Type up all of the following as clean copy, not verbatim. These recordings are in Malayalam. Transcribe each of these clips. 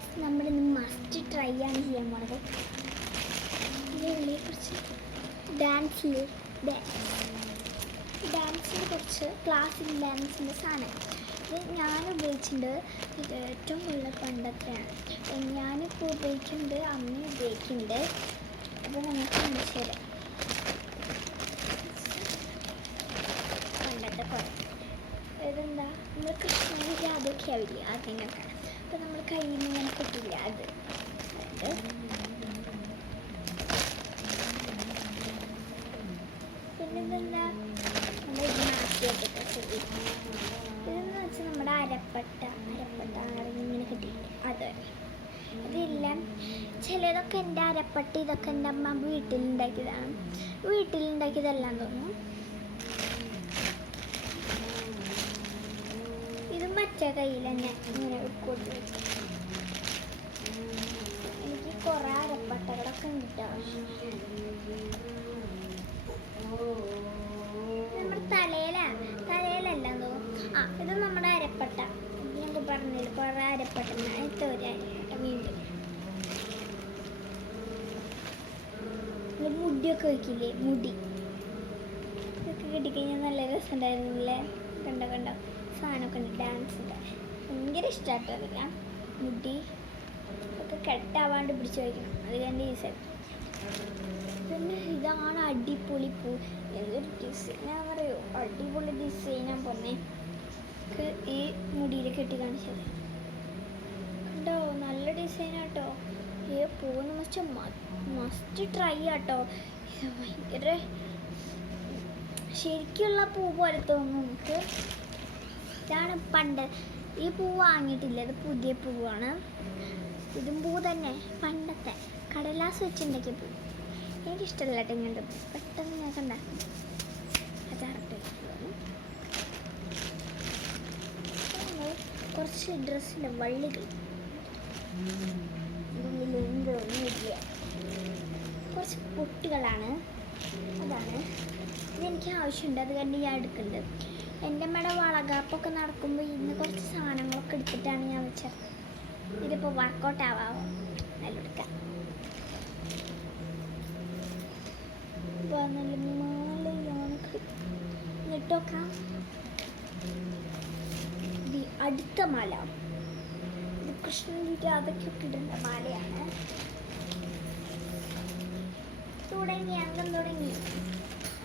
ഗൈസ് നമ്മളിന്ന് മസ്റ്റ് ട്രൈ ആണ് ചെയ്യാൻ പോണത്. ഇതിനുള്ളിൽ കുറച്ച് ഡാൻസിനെ കുറച്ച് ക്ലാസിക് ഡാൻസിൻ്റെ സാധനം ഇത് ഞാൻ ഉപയോഗിച്ചിട്ടുണ്ട്. ഇത് ഏറ്റവും കൂടുതൽ പണ്ടത്തെയാണ്. ഞാനിപ്പോൾ ഉപയോഗിക്കുന്നുണ്ട്, അമ്മ ഉപയോഗിക്കുന്നുണ്ട്. അപ്പോൾ നമുക്ക് കാണിച്ചു തരാം. പണ്ടത്തെ പോലെ ഇതെന്താ നമ്മൾ കൃഷ്ണൻ്റെ അതൊക്കെ ആവില്ലേ അതിനൊക്കെ. അപ്പോൾ നമ്മൾ കയ്യിൽ നിന്ന് ഇങ്ങനെ കിട്ടില്ല അത്. പിന്നെ ഇതെന്താ നമ്മൾ ഇതിനാക്കിയിട്ടിട്ട് ഇതെന്ന് വെച്ചാൽ നമ്മുടെ അരപ്പട്ട ഇങ്ങനെ കിട്ടിയിട്ടുണ്ട് അത്. ഇതെല്ലാം ചിലതൊക്കെ എൻ്റെ അരപ്പട്ട, ഇതൊക്കെ എൻ്റെ അമ്മ വീട്ടിലുണ്ടാക്കിയതെല്ലാം തോന്നുന്നു. മറ്റേ കയ്യിൽ തന്നെ ഇങ്ങനെ കൊടുത്തു വെച്ചു. എനിക്ക് കുറേ അരപ്പട്ടകളൊക്കെ ഉണ്ട്. നമ്മുടെ തലയിലല്ല തോന്നും. ഇത് നമ്മുടെ അരപ്പട്ട. ഞങ്ങൾക്ക് പറഞ്ഞില്ല കുറേ അരപ്പട്ട. ഒരു അരപ്പട്ട വീണ്ടും മുടിയൊക്കെ വയ്ക്കില്ലേ, മുടി ഇതൊക്കെ കിട്ടിക്കഴിഞ്ഞാൽ നല്ല രസമുണ്ടായിരുന്നില്ലേ. കണ്ടോ സാധനമൊക്കെ ഉണ്ട്. ഡാൻസിൻ്റെ ഭയങ്കര ഇഷ്ടമായിട്ടറിയാം. മുടി ഒക്കെ കെട്ടാവാണ്ട് പിടിച്ച് വയ്ക്കണം. അത് കണ്ട് ഈ സെറ്റ്. പിന്നെ ഇതാണ് അടിപൊളി പൂ. എന്തൊരു ഡിസൈനാ പറയോ, അടിപൊളി ഡിസൈനാണ് പൊന്നെ. ഈ മുടിയിൽ കെട്ടി കാണിച്ചത് കണ്ടോ, നല്ല ഡിസൈനാട്ടോ. ഈ പൂന്ന് വെച്ചാൽ മസ്റ്റ് ട്രൈ ആട്ടോ. ഭയങ്കര ശരിക്കുള്ള പൂ പോലെ തോന്നും നമുക്ക്. ഇതാണ് പണ്ട്. ഈ പൂ വാങ്ങിയിട്ടില്ല, ഇത് പുതിയ പൂവാണ്. ഇതും പൂ തന്നെ, പണ്ടത്തെ കടലാസ് വെച്ചുണ്ടാക്കിയ പൂ. എനിക്കിഷ്ടമല്ല കേട്ടോ ഇങ്ങനത്തെ പൂ. പെട്ടെന്ന് ഞാൻ കണ്ട അച്ചാറിട്ട് കുറച്ച് ഡ്രസ്സിൻ്റെ വള്ളികൾ ഒന്നുമില്ല, കുറച്ച് പൊട്ടുകളാണ്. അതാണ് ഇതെനിക്ക് ആവശ്യമുണ്ട്, അത് കണ്ട് ഞാൻ എടുക്കുന്നുണ്ട്. എൻ്റെ അമ്മയുടെ വളകാപ്പൊക്കെ നടക്കുമ്പോൾ ഇന്ന് കുറച്ച് സാധനങ്ങളൊക്കെ എടുത്തിട്ടാണ് ഞാൻ വെച്ചത്. ഇതിപ്പോൾ വർക്കൗട്ട് ആവാമോ നല്ല എടുക്കാം. നല്ല മാലയാണ് എന്നിട്ടൊക്കാം. അടുത്ത മാല ഇത് കൃഷ്ണൻ്റെ അതൊക്കെ ഇടേണ്ട മാലയാണ്.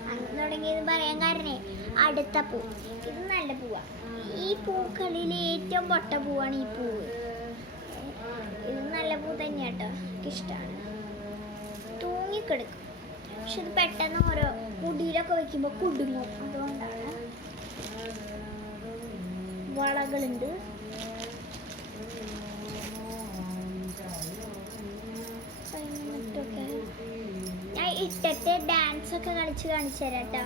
അങ്ങ് തുടങ്ങിയെന്ന് പറയാൻ കാരണേ അടുത്ത പൂ. ഇത് നല്ല പൂവാണ്. ഈ പൂക്കളിൽ ഏറ്റവും പൊട്ട പൂവാണ് ഈ പൂവ്. ഇത് നല്ല പൂ തന്നെയാട്ടോ, എനിക്കിഷ്ടമാണ്. തൂങ്ങിക്കിടക്കും, പക്ഷെ ഇത് പെട്ടെന്ന് ഓരോ മുടിയിലൊക്കെ വയ്ക്കുമ്പോൾ കുടുങ്ങും. അതുകൊണ്ടാണ്. വളകളുണ്ട്. ഞാൻ ഇട്ടിട്ട് ഡാൻസൊക്കെ കളിച്ച് കാണിച്ചു തരാം കേട്ടോ.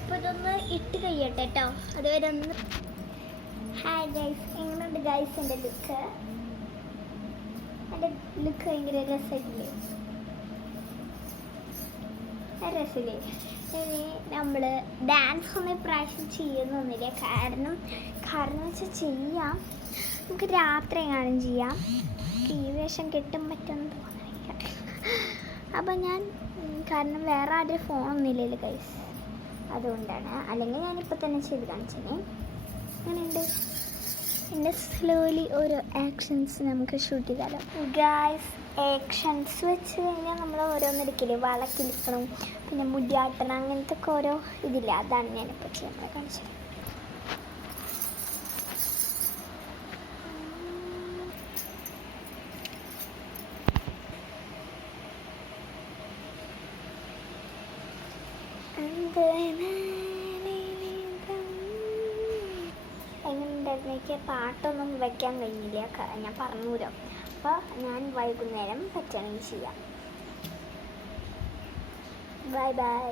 അപ്പോൾ ഇതൊന്ന് ഇട്ട് കഴിയട്ടെ കേട്ടോ. അതുവരെ ഒന്ന് ഹായ് ഗൈസ്, എങ്ങനെയുണ്ട് ഗൈസ് എൻ്റെ ലുക്ക്? എൻ്റെ ലുക്ക് ഭയങ്കര രസമില്ലേ? രസമില്ലേ? ഇനി നമ്മൾ ഡാൻസ് ഒന്നും ഇപ്രാവശ്യം ചെയ്യുന്നൊന്നുമില്ല. കാരണം വെച്ചാൽ ചെയ്യാം, നമുക്ക് രാത്രി എങ്ങാനും ചെയ്യാം. ഈ വേഷം കിട്ടും പറ്റുമെന്ന് തോന്നുന്നില്ല. അപ്പം ഞാൻ കാരണം വേറെ ആരുടെ ഫോണൊന്നും ഇല്ലല്ലോ ഗൈസ്, അതുകൊണ്ടാണ്. അല്ലെങ്കിൽ ഞാനിപ്പോൾ തന്നെ ചെയ്ത് കാണിച്ചേ. അങ്ങനെയുണ്ട്. പിന്നെ സ്ലോലി ഓരോ ആക്ഷൻസ് നമുക്ക് ഷൂട്ട് ചെയ്താലോ ഗൈസ്. ആക്ഷൻസ് വെച്ച് കഴിഞ്ഞാൽ നമ്മൾ ഓരോന്നെടുക്കില്ലേ, വളക്കിലിക്കണം, പിന്നെ മുടിയാട്ടണം, അങ്ങനത്തെ ഒക്കെ ഓരോ ഇതില്ല. അതാണ് ഞാനിപ്പോൾ ചെയ്യാൻ കാണിച്ചത്. എങ്ങനെയുണ്ടായിരുന്നു? എനിക്ക് പാട്ടൊന്നും വയ്ക്കാൻ കഴിഞ്ഞില്ല, ഞാൻ പറഞ്ഞുതരാം. അപ്പോൾ ഞാൻ വൈകുന്നേരം പറ്റുകയാണെങ്കിൽ ചെയ്യാം. Bye bye.